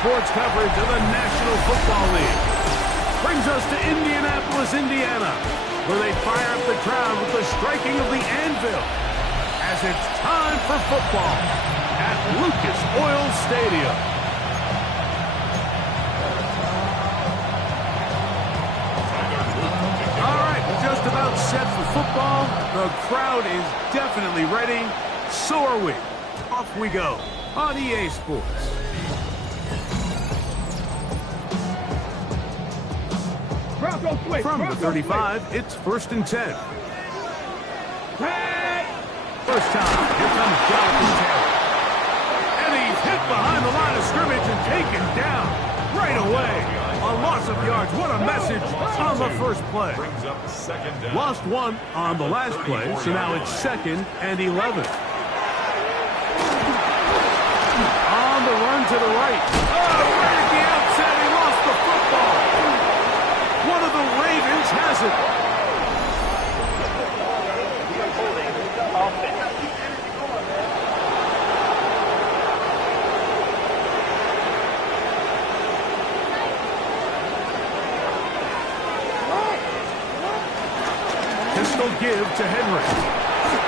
sports coverage of the National Football League. Brings us to Indianapolis, Indiana, where they fire up the crowd with the striking of the anvil as it's time for football at Lucas Oil Stadium. All right, just about set for football. The crowd is definitely ready. So are we. Off we go on EA Sports. From the 35, it's 1st and 10. First time, here comes Jonathan Taylor. And he's hit behind the line of scrimmage and taken down right away. A loss of yards. What a message on the first play. Lost one on the last play, so now it's 2nd and 11. On the run to the right. Oh, right at the outset, he lost the football. One of the Ravens has it. Pistol give to Henry.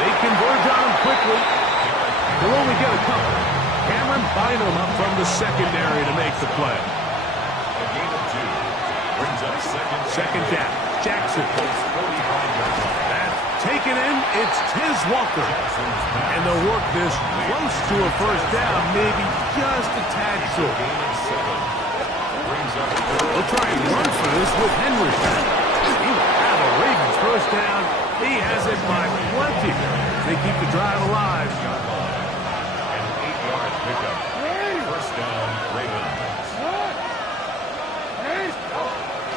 They converge on him quickly. They'll only get a couple. Cameron Bynum up from the secondary to make the play. A gain of 2. Brings up second down. Jackson. That's taken in. It's Tiz Walker. And they'll work this close to a first down, maybe just a tad short. They'll try and run for this with Henry. He will have a Ravens first down. He has it by plenty. They keep the drive alive. An 8-yard pickup. First down, Ravens.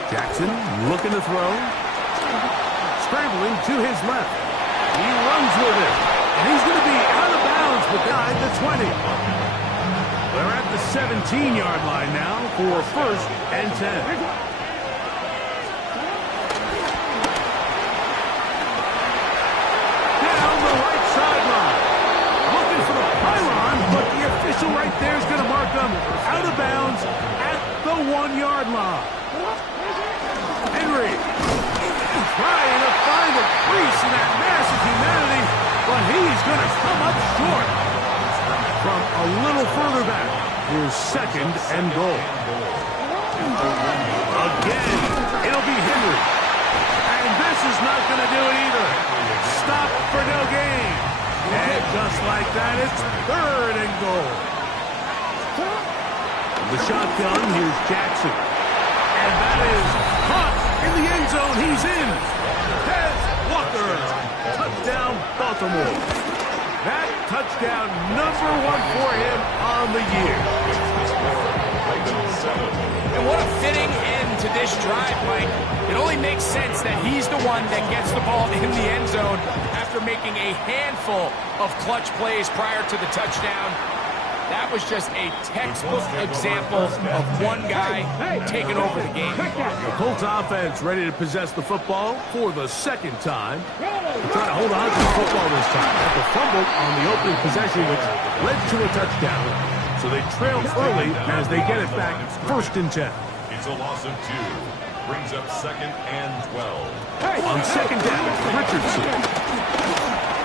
Jackson looking to throw. Scrambling to his left. He runs with it. And he's going to be out of bounds behind the 20. They're at the 17-yard line now for 1st and 10. Official right there is going to mark them out of bounds at the 1-yard line. Henry trying to find a crease in that mass of humanity, but he's going to come up short. From a little further back, here's 2nd and goal. Again, it'll be Henry. And this is not going to do it either. Stop for no gain. And just like that, it's 3rd and goal. The shotgun, here's Jackson. And that is caught in the end zone. He's in. Tiz Walker. Touchdown, Baltimore. That touchdown number 1 for him on the year. And what a fitting end to this drive, Mike. It only makes sense that he's the one that gets the ball in the end zone after making a handful of clutch plays prior to the touchdown. That was just a textbook example of one guy taking over the game. The Colts offense ready to possess the football for the 2nd time. They're trying to hold on to the football this time. At the fumble on the opening possession, which led to a touchdown. So they trail early as they get it back 1st and 10. It's a loss of 2. Brings up 2nd and 12. On 2nd down, Richardson.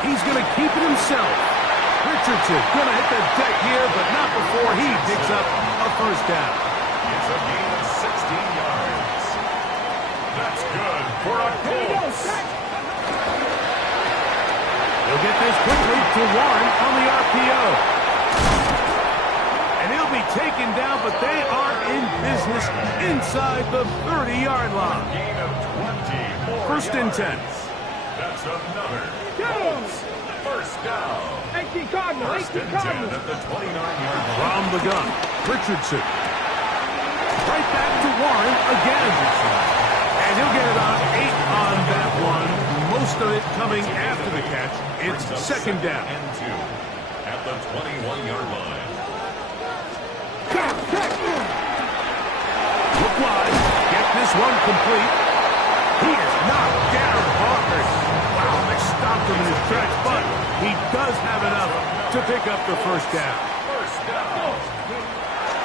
He's going to keep it himself. Richardson going to hit the deck here, but not before he picks up a first down. It's a gain of 16 yards. That's good for a Colts. He'll get this quickly to Warren on the RPO. And he'll be taken down, but they are in business inside the 30-yard line. Gain of 20 more 1st and 10. That's another Colts first down. 1st and 10 at the 29-yard line. From the gun, Richardson. Right back to Warren again. And he'll get it on 8 on that one. Most of it coming after the catch. It's 2nd down. And 2 at the 21-yard line. Look wide. Get this one complete. He is knocked down hard. Wow, they stopped him in his tracks, but he does have enough to pick up the first down. First down.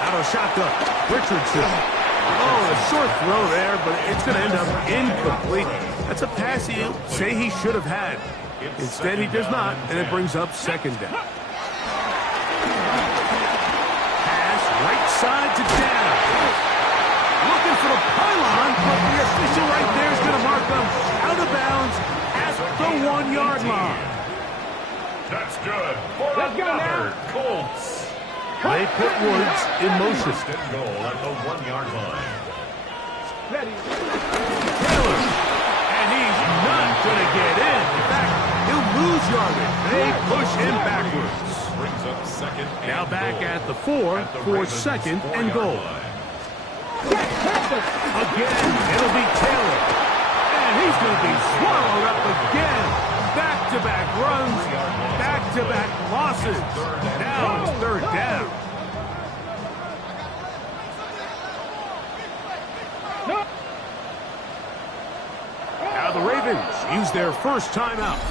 Out out of the shotgun. Richardson. Oh, a short throw there, but it's going to end up incomplete. That's a pass he'll say he should have had. Instead, he does not, and it brings up second down. Pass right side to down. Looking for the pylon, but the official right there is going to mark them out of bounds at the 1-yard line. That's good for another Colts. They put Woods in motion. Goal at the 1-yard line. Taylor. And he's not going to get in. In fact, he'll lose yardage. They push him backwards. Brings up second and Now back goal. at the 4 for second and goal. Again, it'll be Taylor. And he's going to be swallowed up again. Back-to-back runs, back-to-back losses. Now it's third down. Now the Ravens use their first timeout.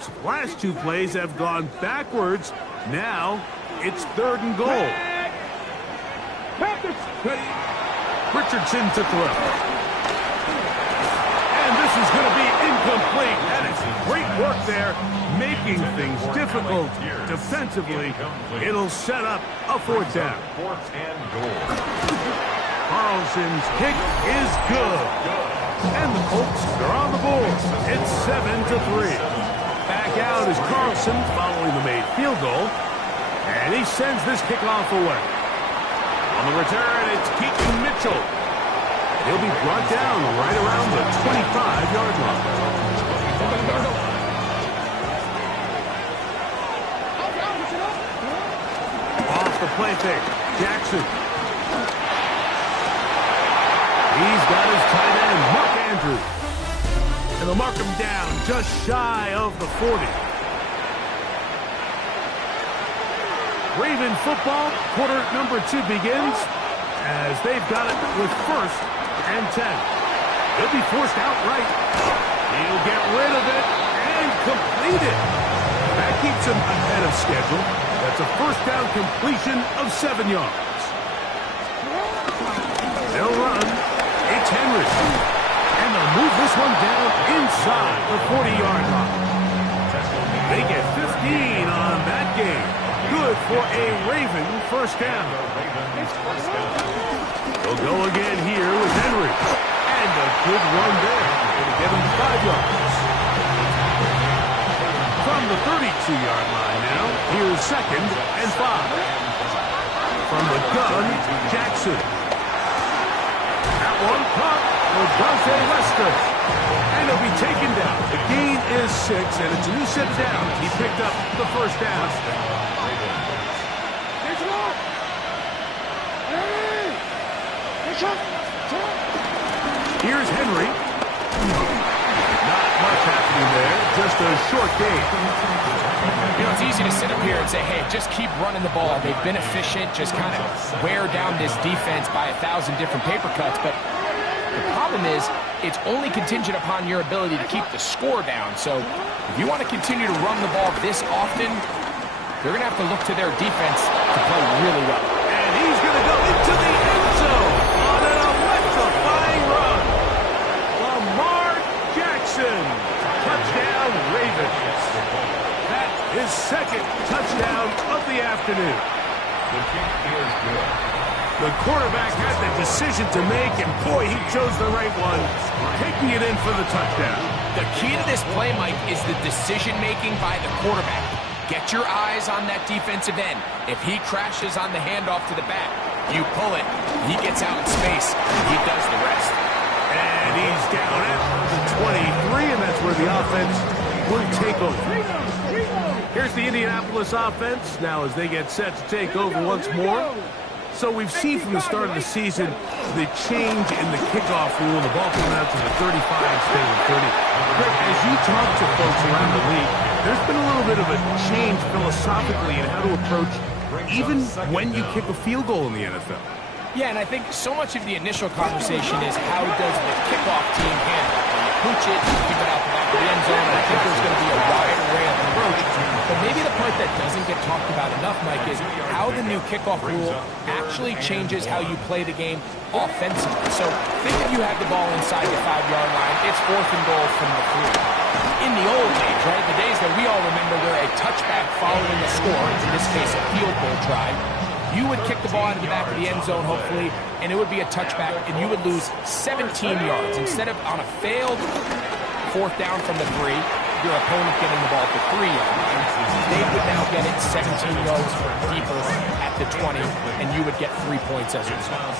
So the last two plays have gone backwards. Now it's third and goal. Richardson to throw. And this is going to be incomplete. That is great work there, making things difficult defensively. It'll set up a fourth down. Fourth and goal. Carlson's kick is good. And the Colts are on the board. It's 7-3. Back out is Carlson following the made field goal. And he sends this kickoff away. On the return, it's Keaton Mitchell. He'll be brought down right around the 25-yard line. Off the play fake, Jackson. He's got his tight end, Mark Andrews. And they'll mark him down just shy of the 40. Raven football, quarter number 2 begins as they've got it with first and 10. He'll be forced outright. He'll get rid of it and complete it. That keeps him ahead of schedule. That's a first down completion of 7 yards. They'll run. It's Henry. And they'll move this one down inside the 40-yard line. They get 15 on that game. Good for a Raven first down. They'll go again here with Henry. And a good run there. Going to get him 5 yards. From the 32-yard line now, here's second and 5. From the gun, Jackson. That one caught for Dante Lester. And he'll be taken down. The gain is 6, and it's a new set down. He picked up the first down. Here's Henry. Not much happening there. Just a short game. You know, it's easy to sit up here and say, hey, just keep running the ball. They've been efficient. Just kind of wear down this defense by 1,000 different paper cuts. But the problem is, it's only contingent upon your ability to keep the score down. So if you want to continue to run the ball this often, they're going to have to look to their defense to play really well. And he's going to go into the end zone on an electrifying run. Lamar Jackson. Touchdown, Ravens. That is second touchdown of the afternoon. The kick is good. The quarterback had the decision to make, and boy, he chose the right one, taking it in for the touchdown. The key to this play, Mike, is the decision-making by the quarterback. Get your eyes on that defensive end. If he crashes on the handoff to the back, you pull it, he gets out in space, and he does the rest. And he's down at the 23, and that's where the offense will take over. Here's the Indianapolis offense now as they get set to take over once more. So we've seen from the start of the season the change in the kickoff rule. The ball coming out to the 35 instead of the 30. Greg, as you talk to folks around the league, there's been a little bit of a change philosophically in how to approach even when you kick a field goal in the NFL. Yeah, and I think so much of the initial conversation is how does the kickoff team handle it? When you pooch it, you keep it out the back of the end zone, and I think there's going to be a wide array of coach. But maybe the part that doesn't get talked about enough, Mike, is how the new kickoff rule actually changes how you play the game offensively. So think if you have the ball inside the 5-yard line, it's 4th and goal from the 3. In the old days, right, the days that we all remember where a touchback following a score, in this case a field goal try, you would kick the ball out of the back of the end zone, hopefully, and it would be a touchback, and you would lose 17 yards. Instead of on a failed 4th down from the 3, your opponent getting the ball at the 3-yard line, they would now get it 17 yards deeper at the 20, and you would get 3 points as a result.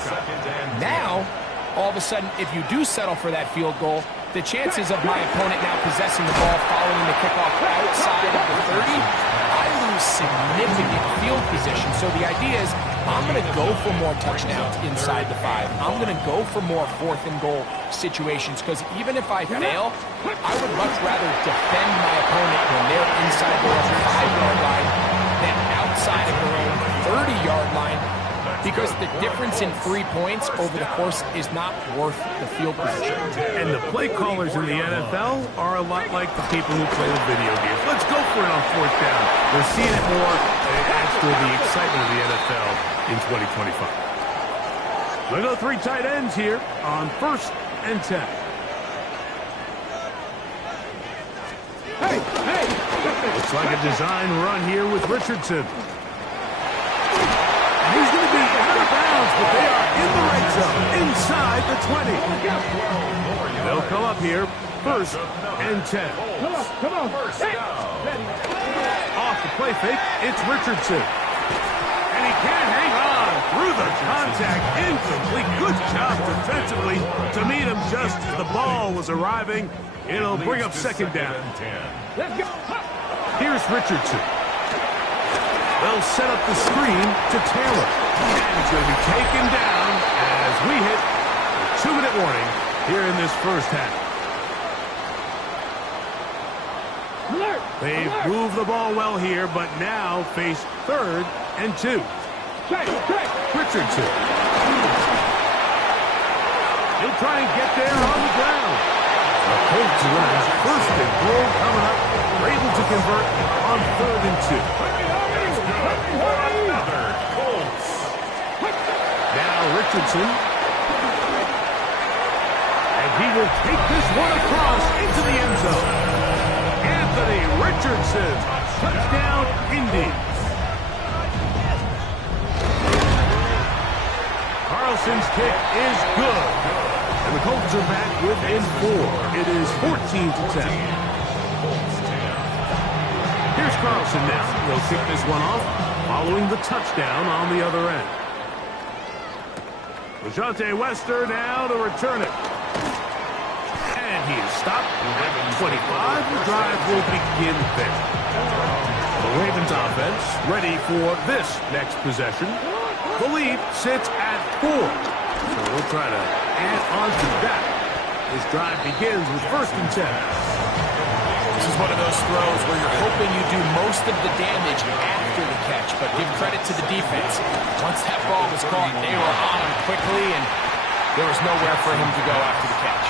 Now, all of a sudden, if you do settle for that field goal, the chances of my opponent now possessing the ball following the kickoff outside of the 30, I lose significant field position. So the idea is I'm going to go for more touchdowns inside the 5. I'm going to go for more 4th and goal situations because even if I fail, I would much rather defend my opponent when they're inside their own 5-yard line than outside of their own 30-yard line, because the difference in 3 points over the course is not worth the field position. And the play callers in the NFL are a lot like the people who play the video games. Let's go for it on 4th down. We're seeing it more, and it adds to the excitement of the NFL in 2025. We'll go 3 tight ends here on 1st and 10. Hey! Looks like a design run here with Richardson. He's going to be out of bounds, but they are in the right zone, inside the 20. They'll come up here, 1st and 10. Come on. Off the play fake, it's Richardson. And he can't hang on through the contact, incomplete. Good job defensively to meet him just as the ball was arriving. It'll bring up 2nd down. Here's Richardson. They'll set up the screen to Taylor. And he's going to be taken down as we hit a 2-minute warning here in this 1st half. They've moved the ball well here, but now face 3rd and 2. Richardson. He'll try and get there on the ground. The Colts runs 1st and goal coming up. They're able to convert on 3rd and 2. Now Richardson. And he will take this one across into the end zone. Anthony Richardson. Touchdown, Indy. Carlson's kick is good. And the Colts are back within 4. It is 14-10. Here's Carlson now. He'll kick this one off following the touchdown on the other end. Dejounte Wester now to return it. And he is stopped at 25. The drive will begin there. The Ravens offense ready for this next possession. The lead sits at 4. So we'll try to add on to that. This drive begins with 1st and 10. This is one of those throws where you're hoping you do most of the damage after the catch, but give credit to the defense. Once that ball was caught, they were on him quickly, and there was nowhere for him to go after the catch.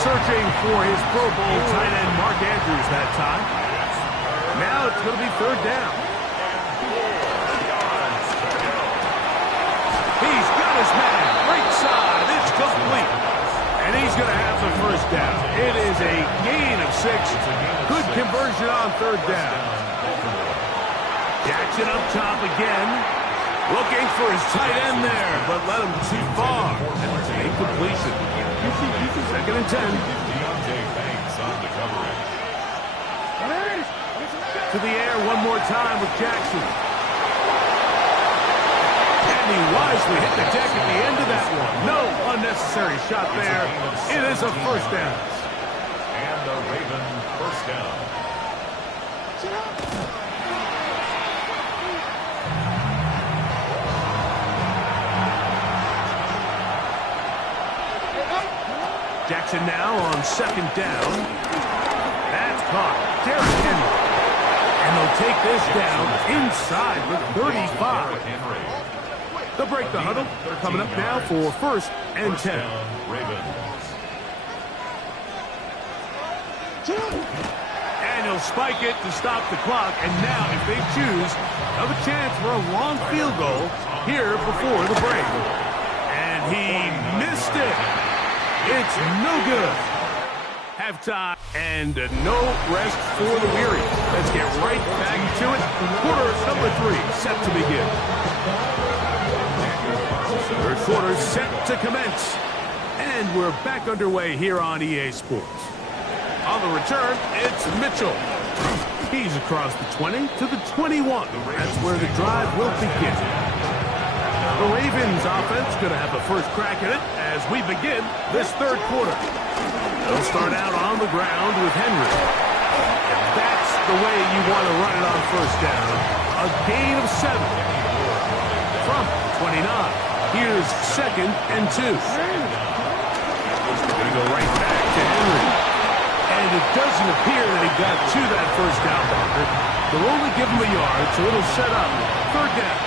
Searching for his Pro Bowl tight end Mark Andrews that time. Now it's going to be 3rd down. He's got his man. Right side. It's complete. And he's going to have the 1st down. It is a gain of 6. Good conversion on 3rd down. Jackson up top again. Looking for his tight end there, but let him too far. And it's an incompletion. 2nd and 10. To the air one more time with Jackson. And he wisely hit the deck at the end of that one. No unnecessary shot there. It is a 1st down. And the Raven 1st down. Jackson now on 2nd down. That's caught. Derrick Henry. And they'll take this down inside the 35. They'll break the huddle. They're coming up now for 1st and 10. And he'll spike it to stop the clock. And now, if they choose, have a chance for a long field goal here before the break. And he missed it. It's no good. Halftime and no rest for the weary. Let's get right back to it. Quarter number 3 set to begin. Third quarter set to commence. And we're back underway here on EA Sports. On the return, it's Mitchell. He's across the 20 to the 21. That's where the drive will begin. The Ravens offense going to have the first crack at it as we begin this third quarter. They'll start out on the ground with Henry. And that's the way you want to run it on first down. A gain of 7. From 29. Here's 2nd and 2. Going to go right back to Henry. And it doesn't appear that he got to that first down marker. They'll only give him a yard, so it'll set up 3rd down.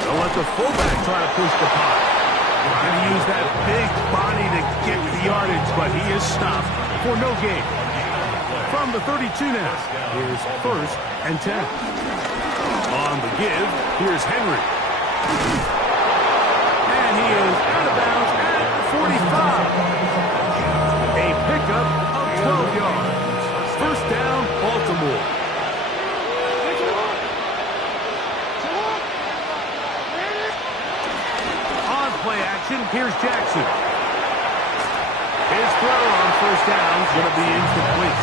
They'll let the fullback try to push the pot. Trying to use that big body to get the yardage, but he is stopped for no gain. From the 32 now, here's 1st and 10. On the give, here's Henry. And he is out of bounds at the 45. A pickup of 12 yards. First down, Baltimore. Play action, here's Jackson. His throw on first down is going to be incomplete.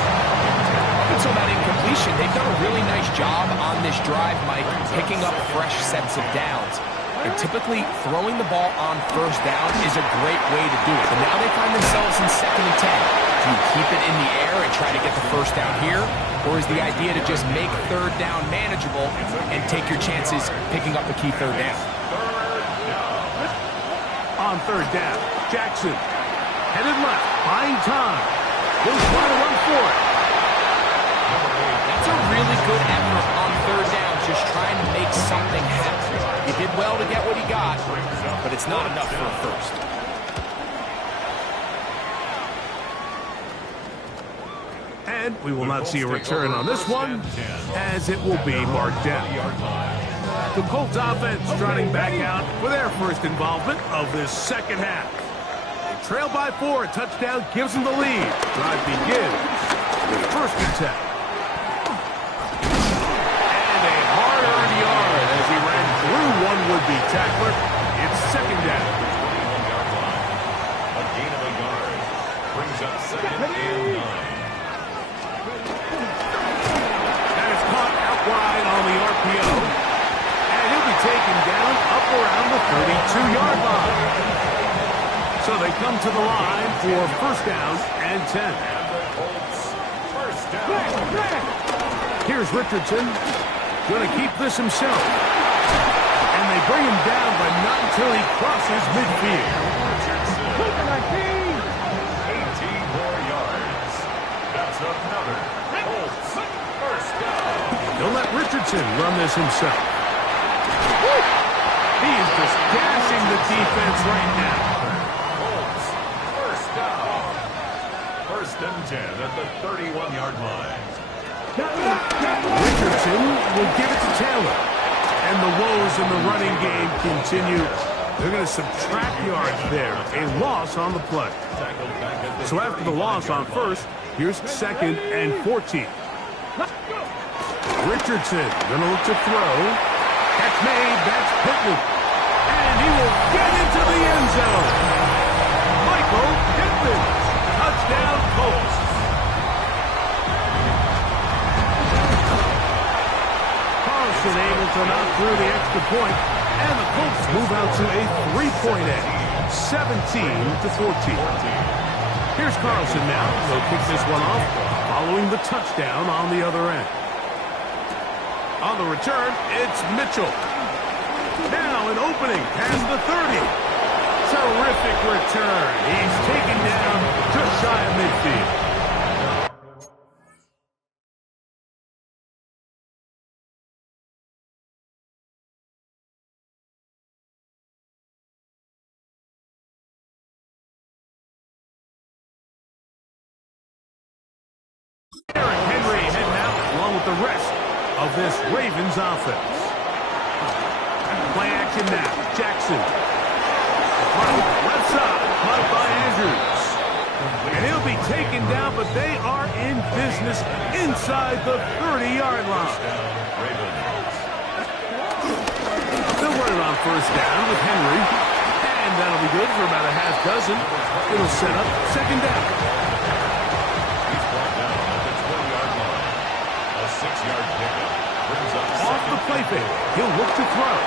And so that incompletion, they've done a really nice job on this drive, Mike, picking up fresh sets of downs. And typically, throwing the ball on first down is a great way to do it. But now they find themselves in 2nd and 10. Do you keep it in the air and try to get the first down here? Or is the idea to just make 3rd down manageable and take your chances picking up the key 3rd down? On 3rd down, Jackson headed left, buying time. He'll try to run for it. That's a really good effort on 3rd down, just trying to make something happen. He did well to get what he got, but it's not enough for a first. And we will not see a return on this one, as it will be marked down. The Colts offense trotting back out for their first involvement of this second half. They trail by 4. A touchdown gives them the lead. Drive begins with 1st and 10. And a hard-earned yard as he ran through one would-be tackler. It's 2nd down. A gain of a yard brings up 2nd and 9. That is caught out wide on the RPO. Taken down up around the 32-yard line. So they come to the line for 1st down and 10. First down. Here's Richardson. Going to keep this himself. And they bring him down, but not until he crosses midfield. 18 more yards. That's another Colts first down. They'll let Richardson run this himself. He is just gashing the defense right now. Colts first down. 1st and 10 at the 31-yard line. Richardson will give it to Taylor. And the woes in the running game continue. They're going to subtract yards there. A loss on the play. So after the loss on 1st, here's 2nd and 14. Richardson going to look to throw. Catch made, that's Pittman. And he will get into the end zone. Michael Pittman. Touchdown, Colts. Carlson able to knock through the extra point, and the Colts move out to a 3-point edge, 17-14. Here's Carlson now. He'll kick this one off, following the touchdown on the other end. On the return, it's Mitchell. Now an opening past the 30. Terrific return. He's taken down just shy of midfield. the rest of this Ravens offense. Play action now. Jackson. Left side. Caught by Andrews. And he'll be taken down, but they are in business inside the 30-yard line. They'll run it on first down with Henry. And that'll be good for about a half dozen. It'll set up second down. He's brought down at the 20-yard line. A 6-yard pickup brings up Off the play fake. He'll look to throw.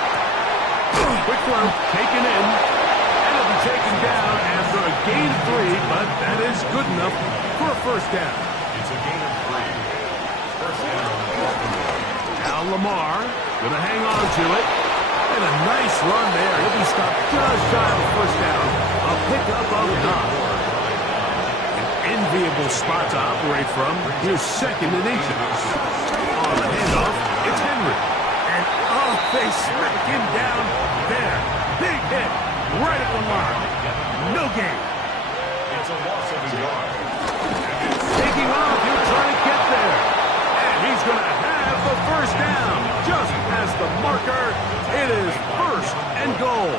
Quick throw, taken in. And it'll be taken down after a gain of 3, but that is good enough for a first down. It's a gain of 3. First down. Now Lamar going to hang on to it. And a nice run there. He'll be stopped just shy of a first down. A pickup of 9. An enviable spot to operate from. Here's second and 8. On the handoff, it's Henry. And they smack him down there. Big hit right at the line. No gain. It's a loss of a yard. Taking off, he'll try to get there. And he's going to have the first down. Just past the marker, it is first and goal.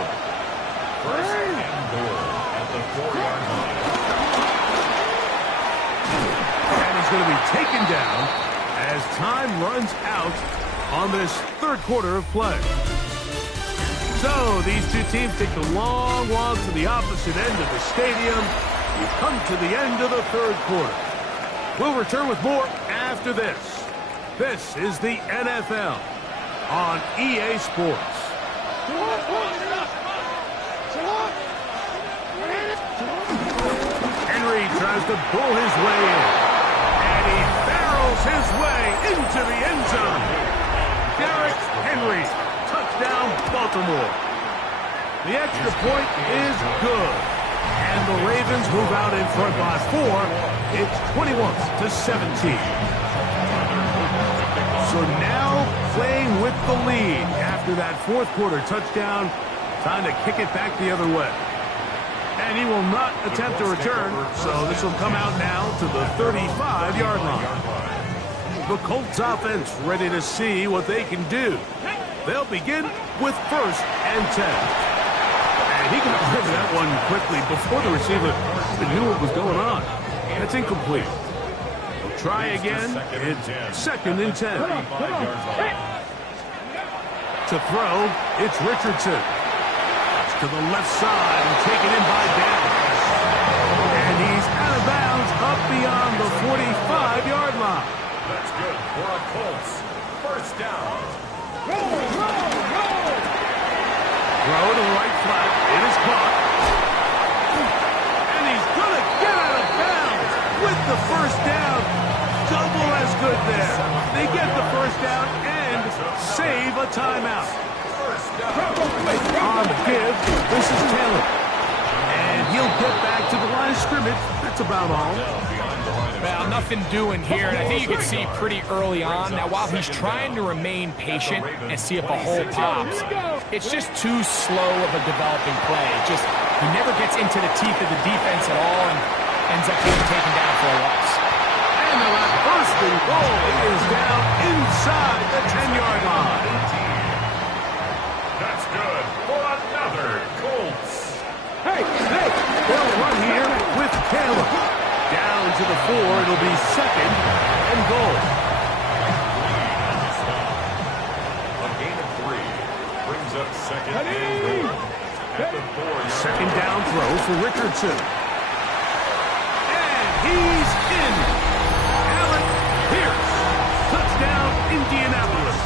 First and goal at the 4-yard line. And he's going to be taken down as time runs out on this third quarter of play. So these two teams take the long walk to the opposite end of the stadium. We've come to the end of the third quarter. We'll return with more after this. This is the NFL on EA Sports. Henry tries to pull his way in. And he barrels his way into the end zone. Derrick Henry, touchdown Baltimore. The extra point is good. And the Ravens move out in front by 4. It's 21-17. So now playing with the lead after that fourth quarter touchdown. Time to kick it back the other way. And he will not attempt a return, so this will come out now to the 35-yard line. The Colts offense ready to see what they can do. They'll begin with first and 10. And he can deliver that one quickly before the receiver knew what was going on. That's incomplete. He'll try again. It's second and 10. To throw, it's Richardson. To the left side and taken in by Downs. And he's out of bounds up beyond the 45-yard line. That's good for a Colts. First down. Throw to the right flat. It is caught. And he's going to get out of bounds with the first down. Double as good there. They get the first down and save a timeout. On the give, this is Taylor. And he'll get back to the line of scrimmage. That's about all. Well, nothing doing here, and I think you can see pretty early on. Now, while he's trying to remain patient and see if a hole pops, it's just too slow of a developing play. Just he never gets into the teeth of the defense at all and ends up being taken down for a loss. And the first and goal is down inside the 10-yard line. That's good for another Colts. Hey, they'll run here with Taylor. Down to the 4, it'll be second and goal. A gain of 3 brings up second and goal at the 4-yard line. Second down throw for Richardson. And he's in. Alec Pierce. Touchdown, Indianapolis.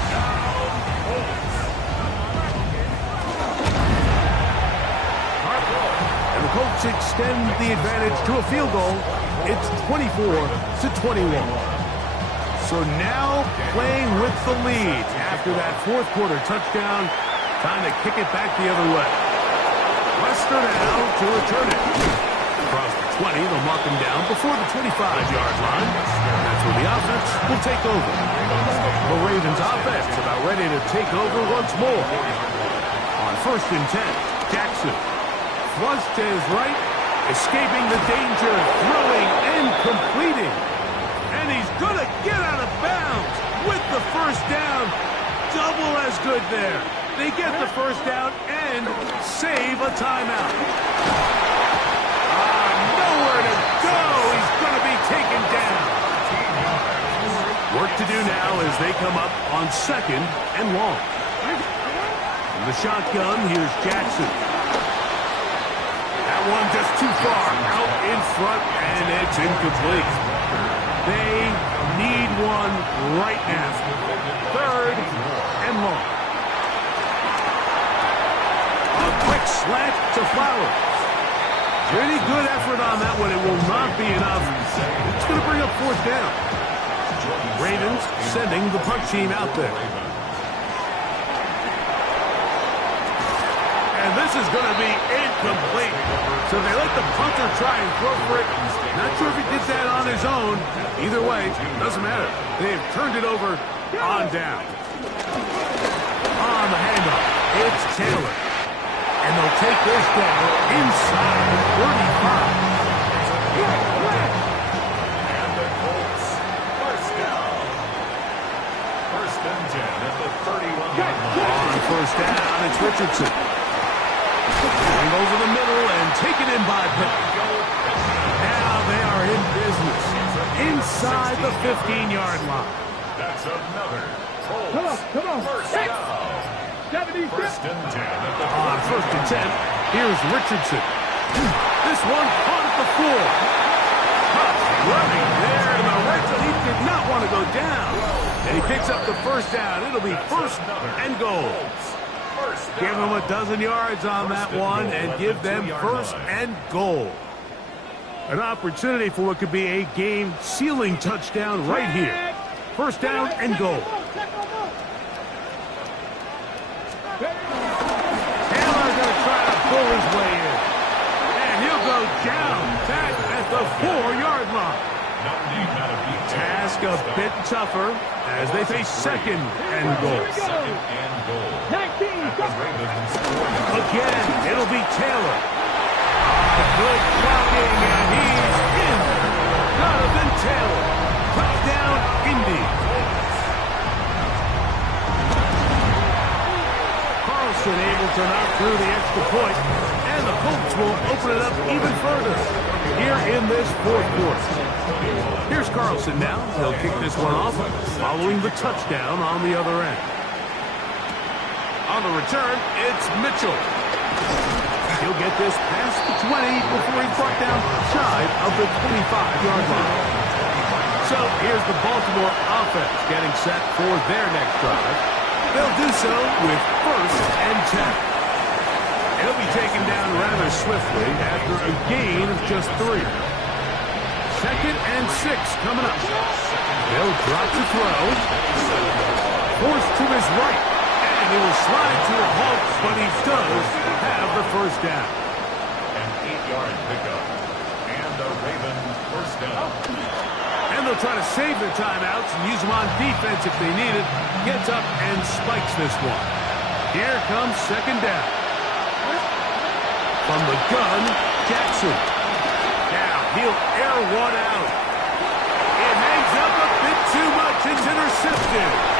And the Colts extend the advantage to a field goal. It's 24-21. So now playing with the lead after that fourth quarter touchdown. Time to kick it back the other way. Lester now to return it. Across the 20, they'll mark him down before the 25-yard line. That's where the offense will take over. The Ravens offense about ready to take over once more. On first and 10, Jackson. Flush to his right, escaping the danger, throwing and completing. And he's going to get out of bounds with double as good there. They get the first down and save a timeout. Nowhere to go. He's going to be taken down. Work to do now as they come up on 2nd and long. From the shotgun, here's Jackson. That one just too far out in front, and it's incomplete. They need one right now. 3rd and long. A quick slant to Flowers. Pretty good effort on that one. It will not be enough. It's going to bring up 4th down. Ravens sending the punt team out there. And this is going to be incomplete. So they let the punter try and throw for it. Not sure if he did that on his own. Either way, doesn't matter. They've turned it over on down. On the handoff, it's Taylor. And they'll take this down inside the 35. And the Colts, first down. 1st and 10 at the 31-yard line. On 1st down, it's Richardson. Going over the middle and taken in by Pitt. Now they are in business inside the 15-yard line. That's another Colts, Come on. first down. 1st and 10 at the On 1st and 10, here's Richardson. This one caught at the floor. Running there in the red zone. He did not want to go down. And he picks up the first down. It'll be 1st and goal. Give them a dozen yards on that one and give them 1st and goal. An opportunity for what could be a game-sealing touchdown right here. 1st down and goal. Taylor going to try to pull his way in. And he'll go down back at the 4-yard line. Task a bit tougher as they face 2nd and goal. Again, it'll be Taylor. Good blocking, and he's in. Donovan Taylor. Touchdown, Indy. Carlson able to knock through the extra point, and the Colts will open it up even further here in this 4th quarter. Here's Carlson now. He'll kick this one off following the touchdown on the other end. On the return, it's Mitchell. He'll get this past the 20 before he's brought down shy of the 25-yard line. So here's the Baltimore offense getting set for their next drive. They'll do so with 1st and 10. It'll be taken down rather swiftly after a gain of just 3. 2nd and 6 coming up. They'll drop to throw. Forced to his right. And he will slide to a halt, but he does have the 1st down. An 8-yard pickup. And the Ravens 1st down. And they'll try to save their timeouts and use them on defense if they need it. Gets up and spikes this one. Here comes 2nd down. From the gun, Jackson. Now he'll air one out. It hangs up a bit too much. It's intercepted.